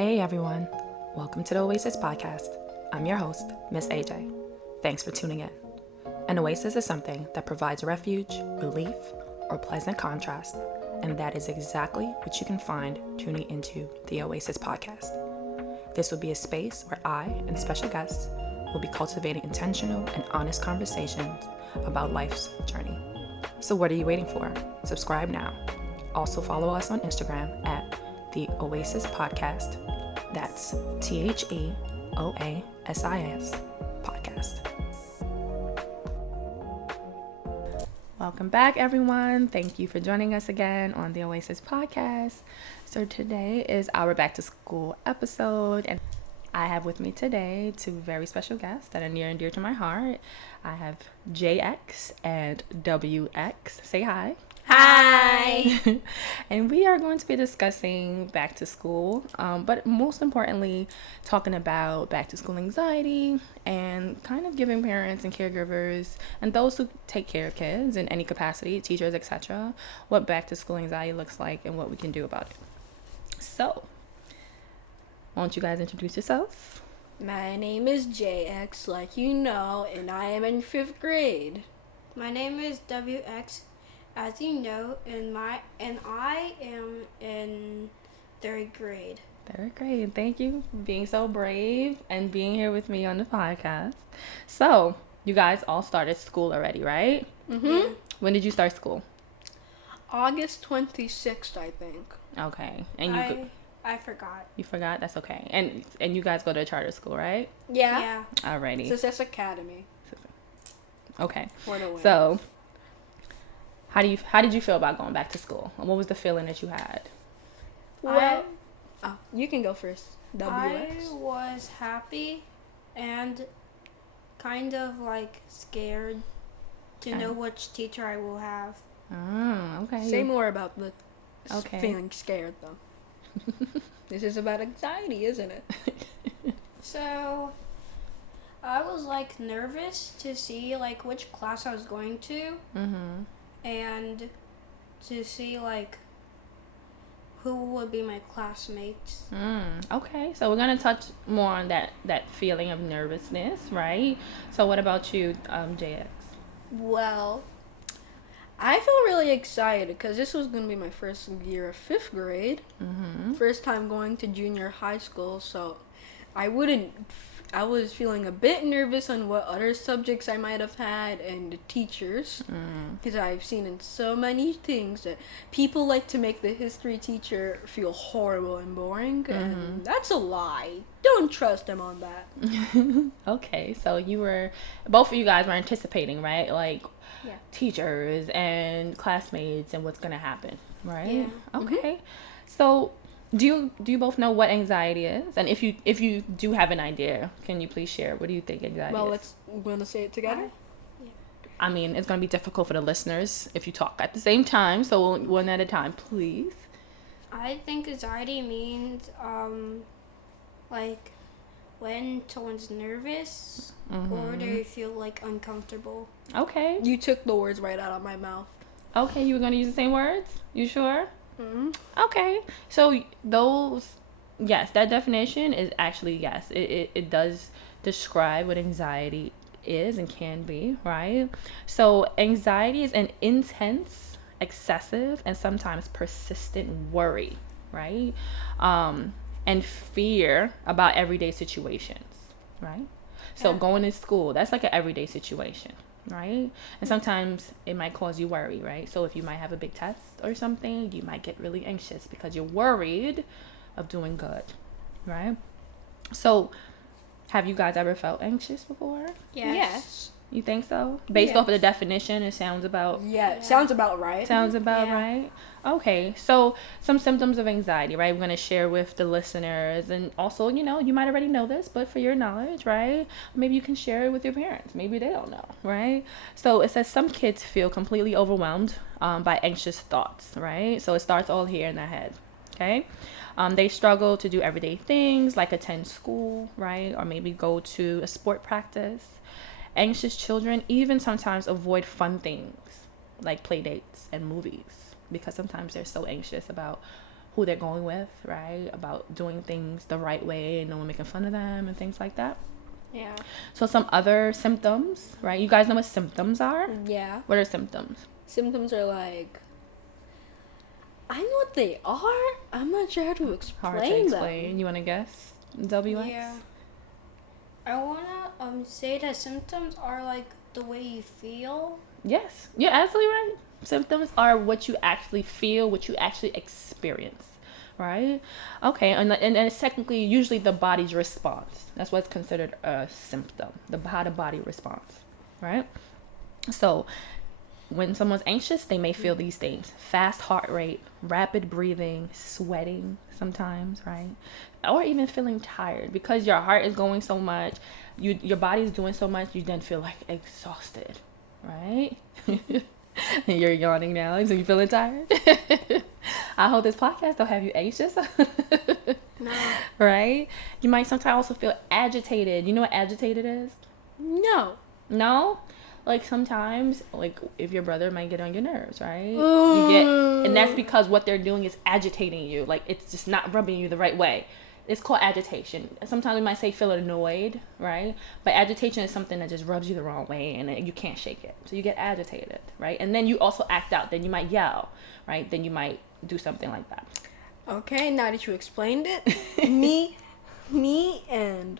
Hey everyone, welcome to the Oasis podcast. I'm your host, Miss AJ. Thanks for tuning in. An oasis is something that provides refuge, relief, or pleasant contrast, and that is exactly what you can find tuning into the Oasis podcast. This will be a space where I and special guests will be cultivating intentional and honest conversations about life's journey. So what are you waiting for? Subscribe now. Also follow us on Instagram at the Oasis Podcast. That's TheOasis Podcast. Welcome back, everyone. Thank you for joining us again on the Oasis Podcast. So today is our back to school episode, and I have with me today two very special guests that are near and dear to my heart. I have JX and WX. Say hi. Hi! And we are going to be discussing back to school, but most importantly, talking about back to school anxiety and kind of giving parents and caregivers and those who take care of kids in any capacity, teachers, etc., what back to school anxiety looks like and what we can do about it. So, why don't you guys introduce yourselves? My name is JX, like you know, and I am in 5th grade. My name is WX, as you know, and I am in 3rd grade. 3rd grade. Thank you for being so brave and being here with me on the podcast. So, you guys all started school already, right? Mm-hmm. When did you start school? August 26th, I think. Okay. And I forgot. you forgot? That's okay. And you guys go to a charter school, right? Yeah. Alrighty. Success Academy. Okay. For the win. So, how did you feel about going back to school? What was the feeling that you had? Well, you can go first. WX. I was happy and kind of like scared to know which teacher I will have. Okay. Say more about the Okay. feeling scared, though. This is about anxiety, isn't it? So, I was like nervous to see like which class I was going to. Mm-hmm. And to see like who would be my classmates. Okay, so we're gonna touch more on that feeling of nervousness, right? So what about you, JX? Well, I feel really excited because this was going to be my first year of 5th grade. Mm-hmm. First time going to junior high school, so I was feeling a bit nervous on what other subjects I might have had and the teachers, because I've seen in so many things that people like to make the history teacher feel horrible and boring, and that's a lie. Don't trust them on that. Okay, so both of you guys were anticipating, right? Like, Yeah. teachers and classmates and what's gonna happen, right? Yeah. Okay. So do you both know what anxiety is? And if you do have an idea, can you please share? What do you think anxiety is? We're going to say it together. I mean, it's gonna be difficult for the listeners if you talk at the same time, so one at a time, please. I think anxiety means like when someone's nervous or they feel like uncomfortable. Okay. You took the words right out of my mouth. Okay, you were gonna use the same words? You sure? Mm-hmm. Okay. So yes, that definition is actually, yes, it does describe what anxiety is and can be, right? So anxiety is an intense, excessive, and sometimes persistent worry, right? And fear about everyday situations, right? So going to school, that's like an everyday situation, right? And sometimes it might cause you worry, right? So if you might have a big test or something, you might get really anxious because you're worried of doing good, right? So have you guys ever felt anxious before? Yes. You think so? Based Yes. off of the definition, it sounds about Yeah, sounds about right. Yeah. right. Okay, so some symptoms of anxiety, right? We're going to share with the listeners, and also, you might already know this, but for your knowledge, right? Maybe you can share it with your parents. Maybe they don't know, right? So it says some kids feel completely overwhelmed by anxious thoughts, right? So it starts all here in their head, okay? They struggle to do everyday things like attend school, right? Or maybe go to a sport practice. Anxious children even sometimes avoid fun things like play dates and movies because sometimes they're so anxious about who they're going with, right? About doing things the right way and no one making fun of them and things like that. Yeah. So some other symptoms, right? You guys know what symptoms are? Yeah. What are symptoms? Symptoms are like, I know what they are. I'm not sure how to explain, Hard to explain. You want to guess? WX? Yeah. I wanna say that symptoms are like the way you feel. Yes, you're absolutely right. Symptoms are what you actually feel, what you actually experience, right? Okay, and it's technically usually the body's response. That's what's considered a symptom, how the body responds, right? So when someone's anxious, they may feel these things: fast heart rate, rapid breathing, sweating sometimes, right? Or even feeling tired because your heart is going so much, your body's doing so much, you then feel like exhausted, right? You're yawning now, so you feeling tired? I hope this podcast don't have you anxious. No. Right? You might sometimes also feel agitated. You know what agitated is? No. No? Like sometimes, like if your brother might get on your nerves, right? You get, and that's because what they're doing is agitating you. Like it's just not rubbing you the right way. It's called agitation. Sometimes we might say feel annoyed, right? But agitation is something that just rubs you the wrong way and you can't shake it. So you get agitated, right? And then you also act out. Then you might yell, right? Then you might do something like that. Okay, now that you explained it, me and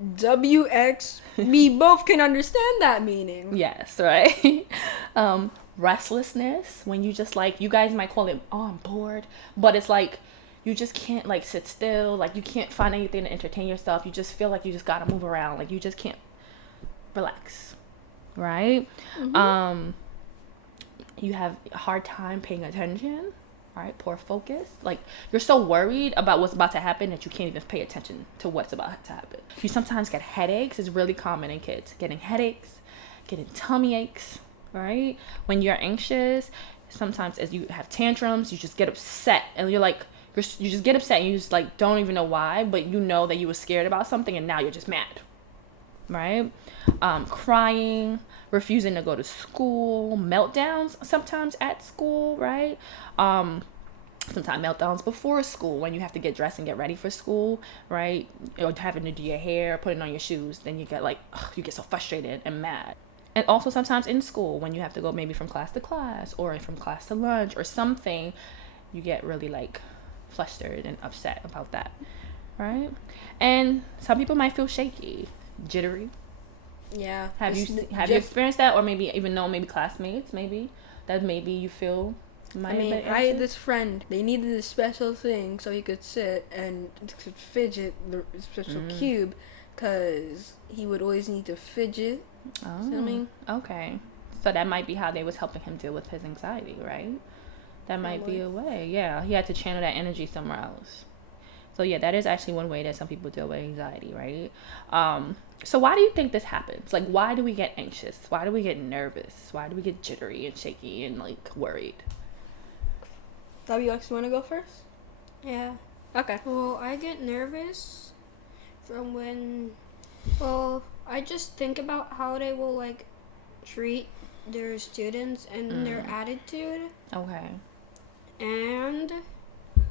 WX, we both can understand that meaning. Yes, right? Restlessness, when you just like, you guys might call it, oh, I'm bored. But it's like, you just can't like sit still. Like you can't find anything to entertain yourself. You just feel like you just gotta move around. Like you just can't relax, right? Mm-hmm. You have a hard time paying attention, right? Poor focus. Like you're so worried about what's about to happen that you can't even pay attention to what's about to happen. You sometimes get headaches. It's really common in kids. Getting headaches, getting tummy aches, right? When you're anxious, sometimes as you have tantrums, you just get upset and you're like, you just get upset and you just like don't even know why, but you know that you were scared about something and now you're just mad, right? Crying, refusing to go to school, meltdowns sometimes at school, right? Sometimes meltdowns before school when you have to get dressed and get ready for school, right? Or having to do your hair, putting on your shoes, then you get like, you get so frustrated and mad. And also sometimes in school when you have to go maybe from class to class or from class to lunch or something, you get really like flustered and upset about that, right? And some people might feel shaky, jittery. Yeah. Have you experienced that, or maybe even know maybe classmates maybe that maybe you feel might have been I had this friend. They needed a special thing so he could sit and fidget the special cube, because he would always need to fidget. Oh, See what I mean? okay. So that might be how they was helping him deal with his anxiety, right? That might be a way. Yeah, he had to channel that energy somewhere else. So yeah, that is actually one way that some people deal with anxiety, right? So why do you think this happens? Like, why do we get anxious? Why do we get nervous? Why do we get jittery and shaky and like worried? WX, you want to go first? Yeah. Okay. Well, I get nervous from when, I just think about how they will like treat their students and their attitude. Okay. And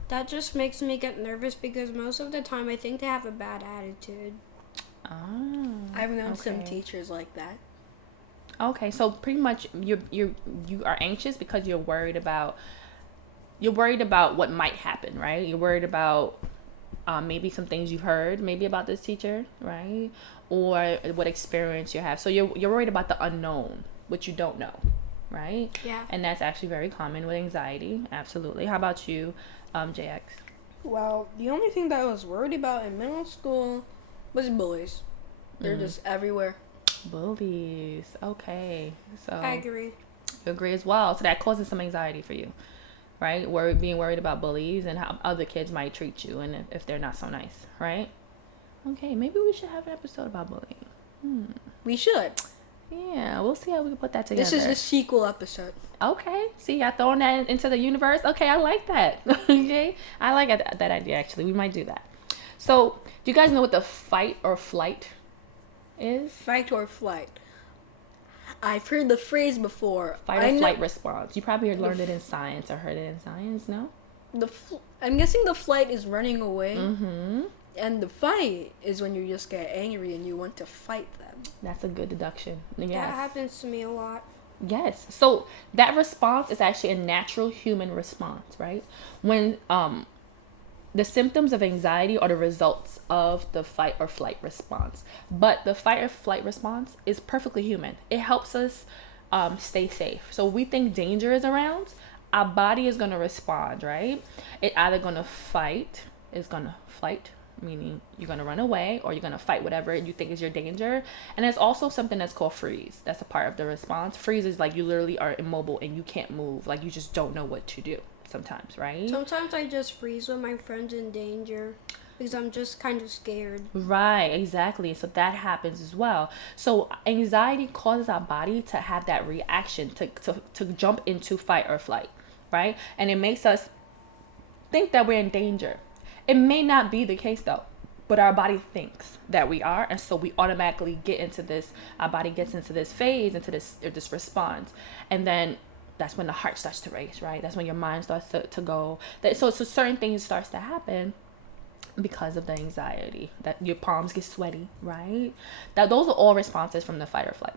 that just makes me get nervous because most of the time I think they have a bad attitude. Oh. I've known some teachers like that. Okay, so pretty much you are anxious because you're worried about what might happen, right? You're worried about maybe some things you've heard maybe about this teacher, right? Or what experience you have. So you're worried about the unknown, which you don't know, right? Yeah. And that's actually very common with anxiety. Absolutely. How about you, JX? Well, the only thing that I was worried about in middle school was bullies. They're just everywhere. Bullies. Okay. So I agree. you agree as well. So that causes some anxiety for you, right? Being worried about bullies and how other kids might treat you and if they're not so nice, right? Okay, maybe we should have an episode about bullying. We should. Yeah, we'll see how we can put that together. This is the sequel episode. Okay, see, I throwing that into the universe. Okay, I like that. Okay, I like that idea. Actually, we might do that. So, do you guys know what the fight or flight is? Fight or flight. I've heard the phrase before. Fight or flight response. You probably learned it in science or heard it in science, no? I'm guessing the flight is running away. Mm-hmm. And the fight is when you just get angry and you want to fight them. That's a good deduction. Yes. That happens to me a lot. Yes. So that response is actually a natural human response, right? When the symptoms of anxiety are the results of the fight or flight response. But the fight or flight response is perfectly human. It helps us stay safe. So we think danger is around, our body is going to respond, right? It either going to fight, is going to flight, meaning you're going to run away, or you're going to fight whatever you think is your danger. And there's also something that's called freeze. That's a part of the response. Freeze is like you literally are immobile and you can't move. Like you just don't know what to do sometimes, right? Sometimes I just freeze when my friend's in danger because I'm just kind of scared. Right, exactly. So that happens as well. So anxiety causes our body to have that reaction to jump into fight or flight, right? And it makes us think that we're in danger. It may not be the case though, but our body thinks that we are, and so we automatically get into this. Our body gets into this phase, into this response, and then that's when the heart starts to race, right? That's when your mind starts to go. So certain things starts to happen because of the anxiety. That your palms get sweaty, right? That those are all responses from the fight or flight.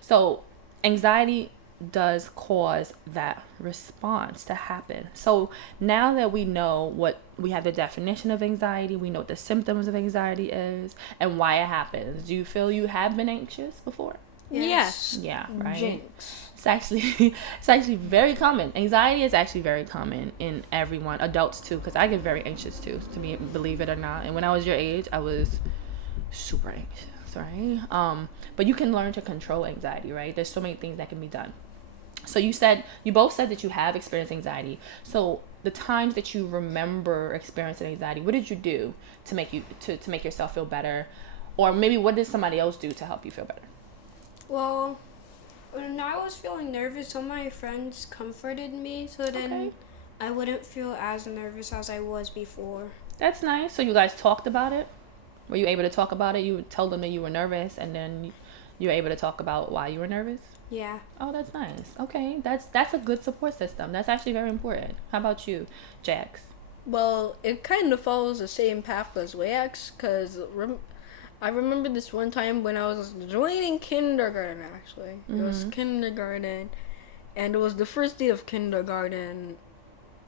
So anxiety does cause that response to happen. So now that we know what we have, the definition of anxiety, we know what the symptoms of anxiety is and why it happens. Do you feel you have been anxious before? Yes. Yeah, right. Jinx. It's actually very common. Anxiety is actually very common in everyone, adults too, because I get very anxious too, to me, believe it or not. And when I was your age, I was super anxious, right? But you can learn to control anxiety, right? There's so many things that can be done. So you both said that you have experienced anxiety. So the times that you remember experiencing anxiety, what did you do to make yourself feel better? Or maybe what did somebody else do to help you feel better? Well, when I was feeling nervous, some of my friends comforted me, so then I wouldn't feel as nervous as I was before. That's nice. So you guys talked about it? Were you able to talk about it? You would tell them that you were nervous, and then you were able to talk about why you were nervous? Yeah. Oh, that's nice. Okay, that's a good support system. That's actually very important. How about you, Jax? Well, it kind of follows the same path as Wayax, because I remember this one time when I was joining kindergarten, actually. It was kindergarten, and it was the first day of kindergarten.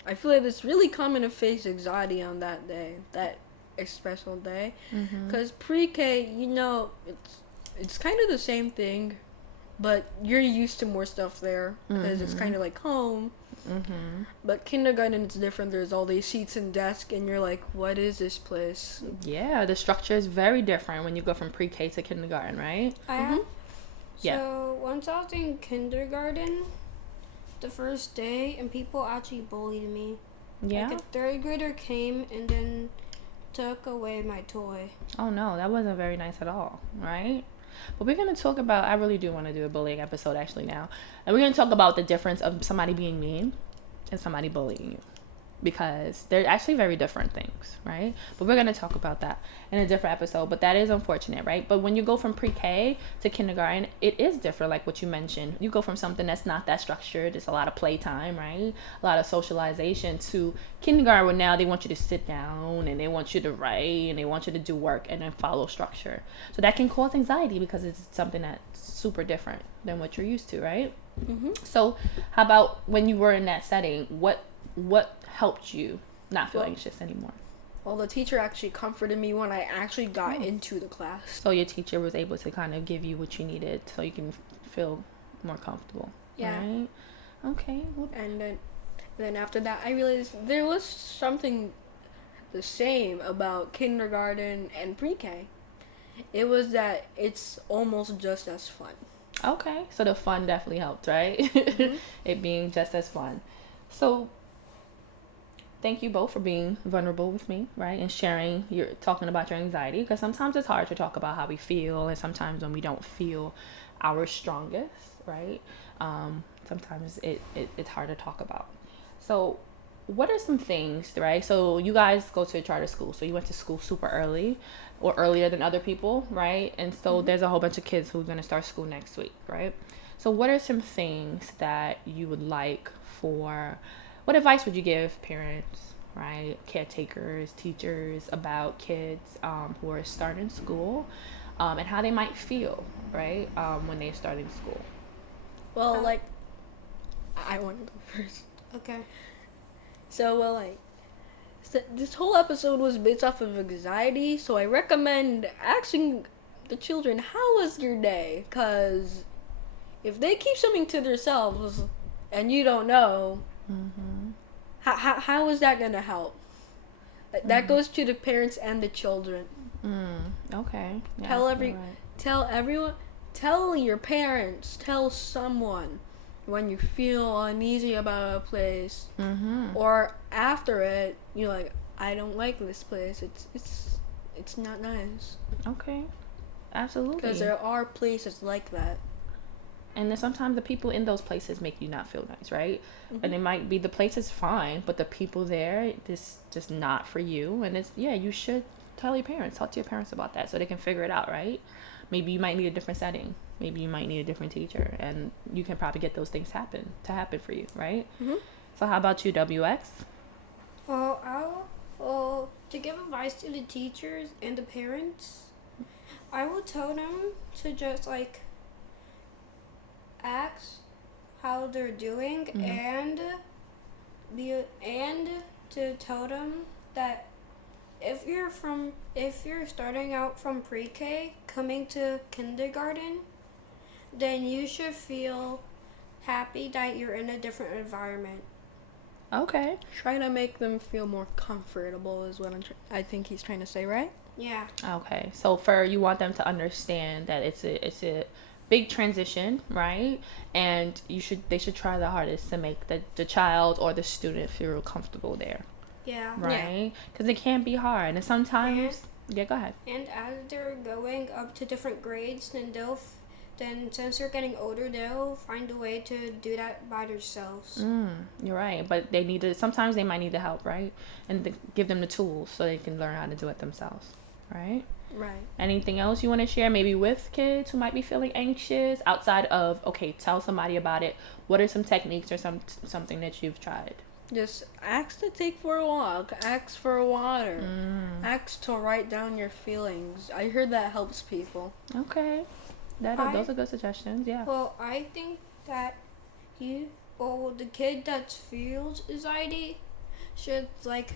I feel like it's really common to face anxiety on that day, that special day. Because pre-K, it's kind of the same thing, but you're used to more stuff there, because it's kind of like home. But kindergarten is different. There's all these seats and desks, and you're like, what is this place? Yeah, the structure is very different when you go from pre-K to kindergarten, right? So once I was in kindergarten, the first day, and people actually bullied me. Yeah. Like a third grader came and then took away my toy. Oh no, that wasn't very nice at all, right? But we're going to talk about, I really do want to do a bullying episode actually now. And we're going to talk about the difference of somebody being mean and somebody bullying you. Because they're actually very different things, right? But we're going to talk about that in a different episode. But that is unfortunate, right? But when you go from pre-K to kindergarten, it is different, like what you mentioned. You go from something that's not that structured. It's a lot of playtime, right? A lot of socialization, to kindergarten where now they want you to sit down and they want you to write and they want you to do work and then follow structure. So that can cause anxiety because it's something that's super different than what you're used to, right? So how about when you were in that setting, what helped you not feel anxious anymore? Well, the teacher actually comforted me when I actually got into the class. So your teacher was able to kind of give you what you needed so you can feel more comfortable. Yeah. Right? Okay. Well, And then after that, I realized there was something the same about kindergarten and pre-K. It was that it's almost just as fun. okay. So the fun definitely helped, right? It being just as fun. So thank you both for being vulnerable with me, right? And sharing talking about your anxiety, because sometimes it's hard to talk about how we feel, and sometimes when we don't feel our strongest, right? Sometimes it's hard to talk about. So what are some things, right? So you guys go to a charter school, so you went to school super early or earlier than other people, right? And so there's a whole bunch of kids who are going to start school next week, right? So what are some things that you would like for, what advice would you give parents, right, caretakers, teachers about kids who are starting school, and how they might feel, right, when they're starting school? Well, like, I want to go first. Okay. So, well, like, this whole episode was based off of anxiety, so I recommend asking the children, how was your day? Because if they keep something to themselves and you don't know, how is that going to help? That goes to the parents and the children. Okay. Yeah, Tell you're right. tell everyone, tell your parents, tell someone when you feel uneasy about a place, or after it, you're like, I don't like this place. It's not nice. Okay. Absolutely. Because there are places like that. And then sometimes the people in those places make you not feel nice, right? And it might be the place is fine, but the people there, this just not for you. And it's, yeah, you should tell your parents, talk to your parents about that so they can figure it out, right? Maybe you might need a different setting. Maybe you might need a different teacher, and you can probably get those things happen for you, right? So how about you, WX? Well, to give advice to the teachers and the parents, I will tell them to just like ask how they're doing and to tell them that if you're starting out from pre-K coming to kindergarten, then you should feel happy that you're in a different environment. Okay. Try to make them feel more comfortable is what I think he's trying to say, right? Yeah. Okay. So you want them to understand that it's a big transition, right? And they should try the hardest to make the child or the student feel comfortable there. Yeah. Right? Because it can be hard, and sometimes. Yeah, go ahead. And as they're going up to different grades, then since they're getting older, they'll find a way to do that by themselves. You're right, but sometimes they might need the help, right? And give them the tools so they can learn how to do it themselves, right? Right. Anything else you want to share, maybe with kids who might be feeling anxious, outside of, okay, tell somebody about it. What are some techniques or something that you've tried? Just ask to take for a walk, ask for water, ask to write down your feelings. I heard that helps people. Okay. Those are good suggestions, yeah. Well, I think that the kid that feels anxiety should like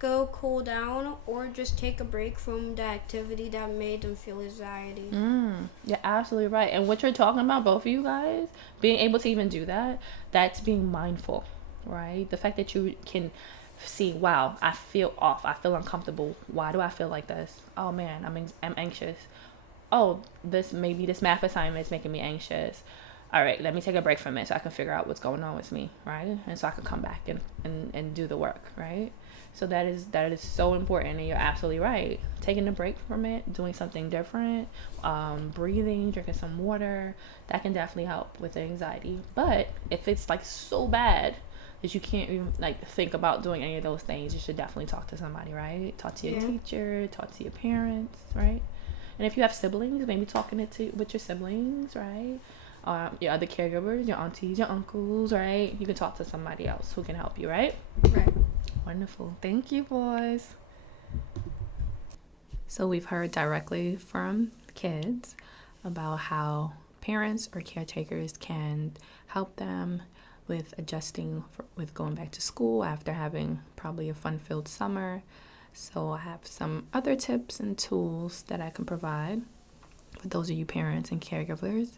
go cool down or just take a break from the activity that made them feel anxiety. You're absolutely right. And what you're talking about, both of you guys, being able to even do that's being mindful, right? The fact that you can see, wow, I feel off, I feel uncomfortable. Why do I feel like this? Oh man, I'm anxious. Oh, this math assignment is making me anxious. All right, let me take a break from it so I can figure out what's going on with me, right? And so I can come back and do the work, right? So that is so important, and you're absolutely right. Taking a break from it, doing something different, breathing, drinking some water, that can definitely help with the anxiety. But if it's like so bad that you can't even like think about doing any of those things, you should definitely talk to somebody, right? Talk to your teacher, talk to your parents, right? And if you have siblings, maybe talking with your siblings, right? Your other caregivers, your aunties, your uncles, right? You can talk to somebody else who can help you, right? Right. Wonderful. Thank you, boys. So we've heard directly from kids about how parents or caretakers can help them with adjusting with going back to school after having probably a fun-filled summer. So I have some other tips and tools that I can provide for those of you parents and caregivers.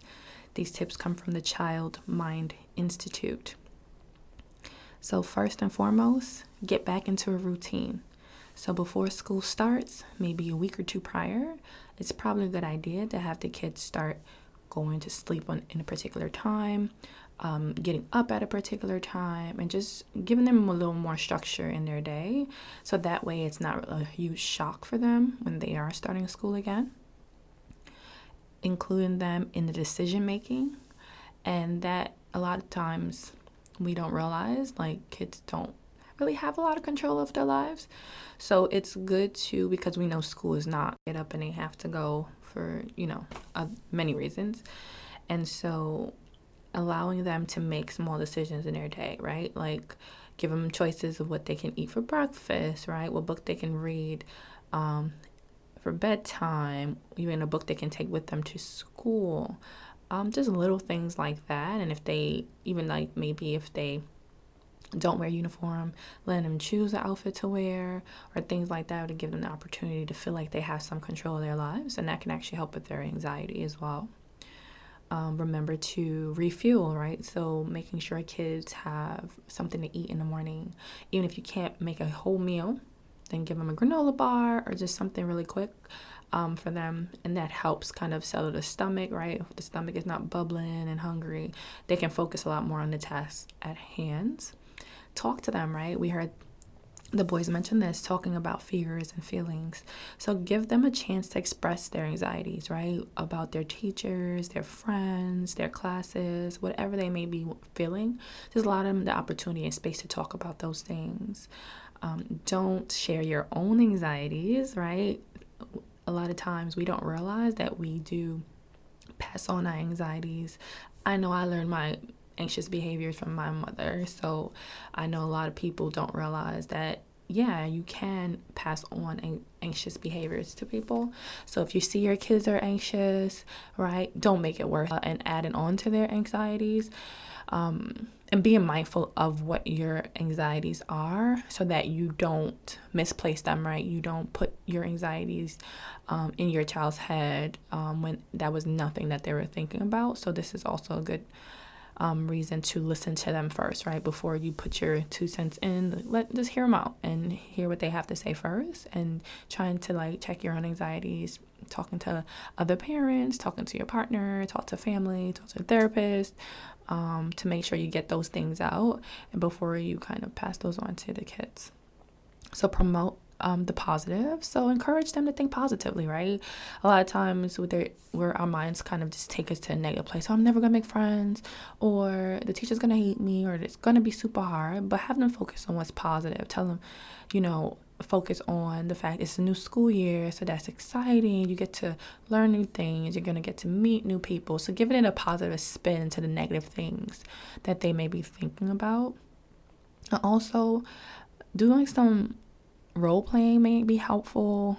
These tips come from the Child Mind Institute. So first and foremost, get back into a routine. So before school starts, maybe a week or two prior, it's probably a good idea to have the kids start going to sleep in a particular time, getting up at a particular time, and just giving them a little more structure in their day. So that way it's not a huge shock for them when they are starting school again. Including them in the decision making, and that a lot of times we don't realize, like, kids don't really have a lot of control of their lives. So it's good to, because we know school is not get up and they have to go for many reasons. And so allowing them to make small decisions in their day, right? Like give them choices of what they can eat for breakfast, right? What book they can read for bedtime, even a book they can take with them to school. Just little things like that. And if they, even like maybe if they don't wear uniform, letting them choose an outfit to wear or things like that to give them the opportunity to feel like they have some control of their lives. And that can actually help with their anxiety as well. Remember to refuel, right? So making sure kids have something to eat in the morning. Even if you can't make a whole meal, then give them a granola bar or just something really quick for them. And that helps kind of settle the stomach, right? If the stomach is not bubbling and hungry, they can focus a lot more on the task at hand. Talk to them, right? We heard the boys mention this, talking about fears and feelings. So give them a chance to express their anxieties, right? About their teachers, their friends, their classes, whatever they may be feeling. Just allow them the opportunity and space to talk about those things. Don't share your own anxieties, right? A lot of times we don't realize that we do pass on our anxieties. I know I learned my anxious behaviors from my mother. So I know a lot of people don't realize that, yeah, you can pass on anxious behaviors to people. So if you see your kids are anxious, right, don't make it worse and add it on to their anxieties. And being mindful of what your anxieties are so that you don't misplace them, right? You don't put your anxieties in your child's head when that was nothing that they were thinking about. So this is also a good reason to listen to them first, right? Before you put your 2 cents in, just hear them out and hear what they have to say first, and trying to like check your own anxieties, talking to other parents, talking to your partner, talk to family, talk to a therapist, to make sure you get those things out and before you kind of pass those on to the kids. So promote the positive. So encourage them to think positively, right? A lot of times where our minds kind of just take us to a negative place. So I'm never gonna make friends, or the teacher's gonna hate me, or it's gonna be super hard. But have them focus on what's positive. Tell them, focus on the fact it's a new school year, so that's exciting. You get to learn new things. You're gonna get to meet new people. So give it a positive spin to the negative things that they may be thinking about. And also doing some role playing may be helpful.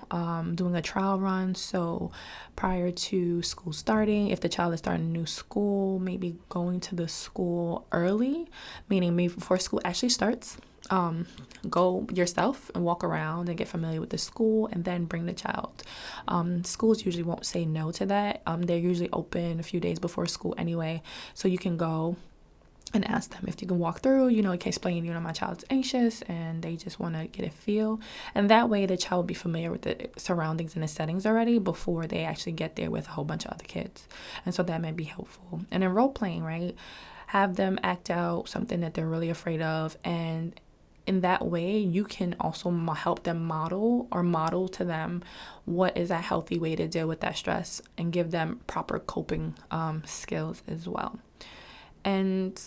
Doing a trial run, so prior to school starting, if the child is starting a new school, maybe going to the school early, meaning maybe before school actually starts. Go yourself and walk around and get familiar with the school, and then bring the child. Schools usually won't say no to that. They're usually open a few days before school anyway, so you can go and ask them if you can walk through. You can explain, my child's anxious and they just want to get a feel. And that way the child will be familiar with the surroundings and the settings already before they actually get there with a whole bunch of other kids. And so that may be helpful. And then role playing, right? Have them act out something that they're really afraid of. And in that way, you can also help them model to them what is a healthy way to deal with that stress, and give them proper coping skills as well. And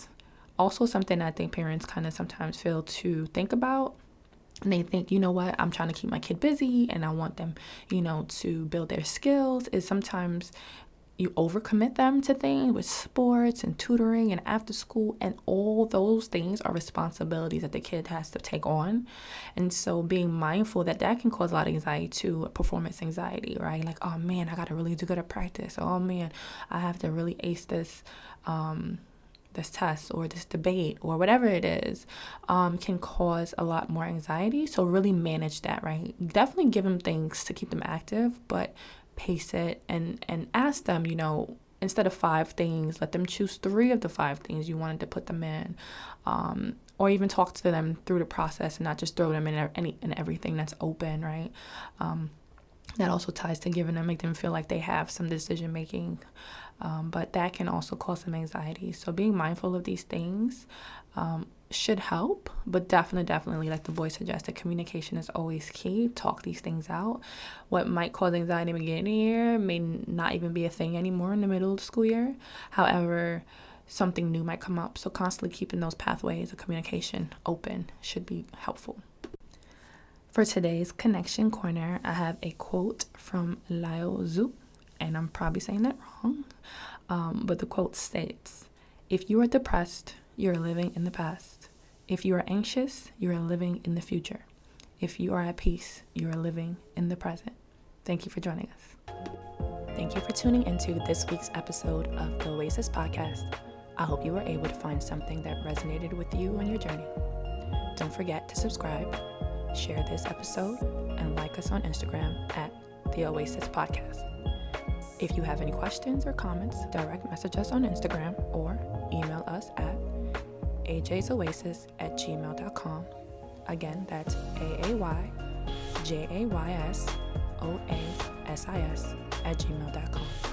also something I think parents kind of sometimes fail to think about. And they think, what, I'm trying to keep my kid busy and I want them, to build their skills, is sometimes you overcommit them to things with sports and tutoring and after school, and all those things are responsibilities that the kid has to take on. And so being mindful that can cause a lot of anxiety too, performance anxiety, right? Like, oh man, I got to really do good at practice. Oh man, I have to really ace this test or this debate or whatever it is, can cause a lot more anxiety. So really manage that, right? Definitely give them things to keep them active, but pace it and ask them, instead of 5 things, let them choose 3 of the 5 things you wanted to put them in, or even talk to them through the process and not just throw them in everything that's open, right? That also ties to make them feel like they have some decision making. But that can also cause some anxiety. So being mindful of these things should help, but definitely, like the boys suggested, communication is always key. Talk these things out. What might cause anxiety in the beginning of the year may not even be a thing anymore in the middle of the school year. However, something new might come up. So constantly keeping those pathways of communication open should be helpful. For today's Connection Corner, I have a quote from Lao Tzu, and I'm probably saying that wrong. But the quote states, If you are depressed, you are living in the past. If you are anxious, you are living in the future. If you are at peace, you are living in the present. Thank you for joining us. Thank you for tuning into this week's episode of the Oasis Podcast. I hope you were able to find something that resonated with you on your journey. Don't forget to subscribe, share this episode, and like us on Instagram at the Oasis Podcast. If you have any questions or comments, direct message us on Instagram or email us at ajsoasis@gmail.com. Again, that's AAYJAYSOASIS@gmail.com.